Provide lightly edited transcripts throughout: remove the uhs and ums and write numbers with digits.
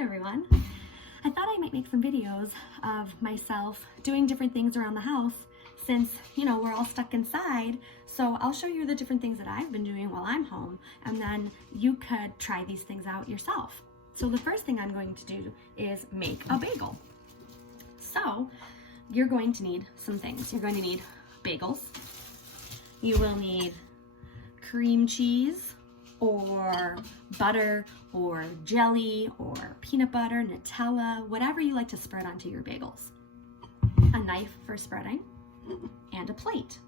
Hi everyone. I thought I might make some videos of myself doing different things around the house since, we're all stuck inside. So I'll show you the different things that I've been doing while I'm home, and then you could try these things out yourself. So the first thing I'm going to do is make a bagel. So you're going to need some things. You're going to need bagels. You will need cream cheese, or butter, or jelly, or peanut butter, Nutella, whatever you like to spread onto your bagels. A knife for spreading, and a plate.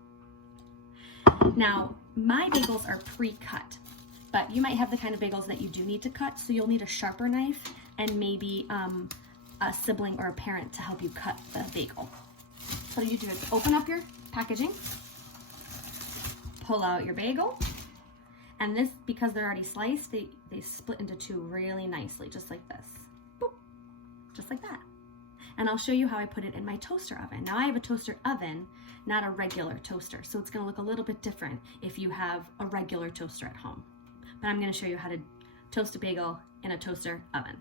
Now, my bagels are pre-cut, but you might have the kind of bagels that you do need to cut, so you'll need a sharper knife and maybe a sibling or a parent to help you cut the bagel. So you do is open up your packaging, pull out your bagel, and this, because they're already sliced, they split into two really nicely, just like this. Boop. Just like that. And I'll show you how I put it in my toaster oven. Now I have a toaster oven, not a regular toaster, so it's gonna look a little bit different if you have a regular toaster at home. But I'm gonna show you how to toast a bagel in a toaster oven.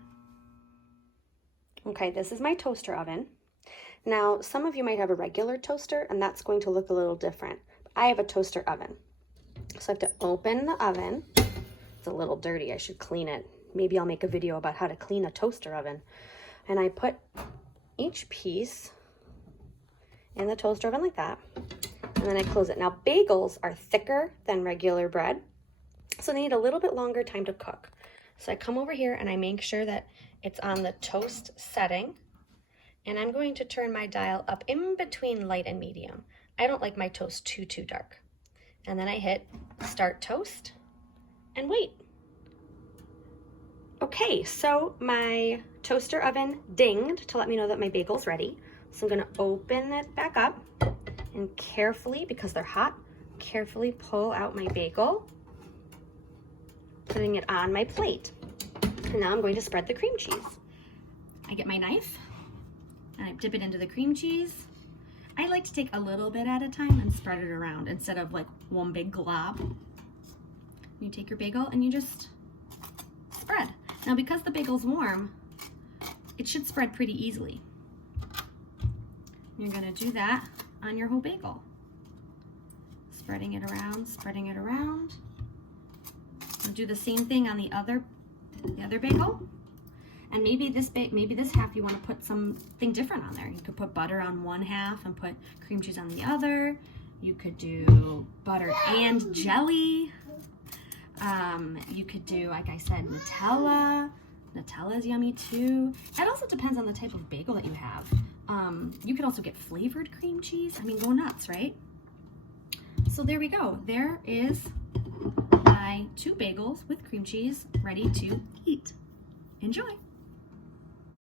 Okay, this is my toaster oven. Now, some of you might have a regular toaster, and that's going to look a little different. I have a toaster oven. So I have to open the oven. It's a little dirty, I should clean it. Maybe I'll make a video about how to clean a toaster oven. And I put each piece in the toaster oven like that, and then I close it. Now, bagels are thicker than regular bread, so they need a little bit longer time to cook. So I come over here and I make sure that it's on the toast setting, and I'm going to turn my dial up in between light and medium. I don't like my toast too dark. And then I hit start toast and wait. Okay, so my toaster oven dinged to let me know that my bagel's ready. So I'm gonna open it back up and carefully, because they're hot, carefully pull out my bagel, putting it on my plate. And now I'm going to spread the cream cheese. I get my knife and I dip it into the cream cheese. I like to take a little bit at a time and spread it around instead of like one big glob. You take your bagel and you just spread. Now, because the bagel's warm, it should spread pretty easily. You're gonna do that on your whole bagel. Spreading it around, spreading it around. I'll do the same thing on the other bagel. And maybe this half you want to put something different on there. You could put butter on one half and put cream cheese on the other. You could do butter and jelly. You could do, like I said, Nutella. Nutella is yummy too. It also depends on the type of bagel that you have. You could also get flavored cream cheese. I mean, go nuts, right? So there we go. There is my 2 bagels with cream cheese ready to eat. Enjoy.